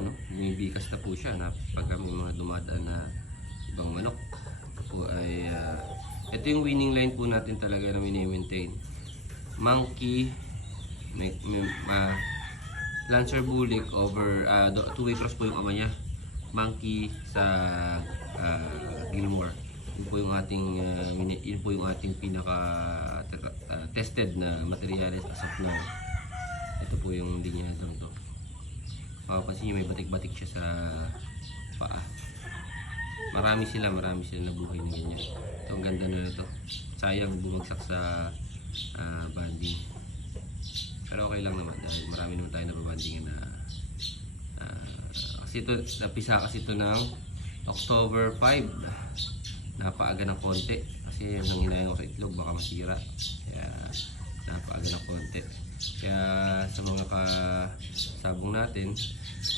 ano, bumibikas na po siya na pagka may mga dumadaan na ibang manok. Ito po ay ito yung winning line po natin talaga na mini-maintain. Monkey, Lancer Bulik over two-way cross po yung ama niya. Monkey sa Gilmore. Yun po yung ating pinaka tested na materials as of now. Ito po yung linya to. Mapapansin nyo may batik-batik siya sa paa. Marami sila nabuhay na ganyan. Ito ang ganda na ito. Sayang bumagsak sa banding. Pero okay lang naman dahil marami naman tayo nababandingan na kasi ito, napisa kasi ito ng October 5. Napaaga ng konti kasi nang hinayang ko sa itlog baka masira. Kaya napaaga ng konti. Kaya sa mga kasabong natin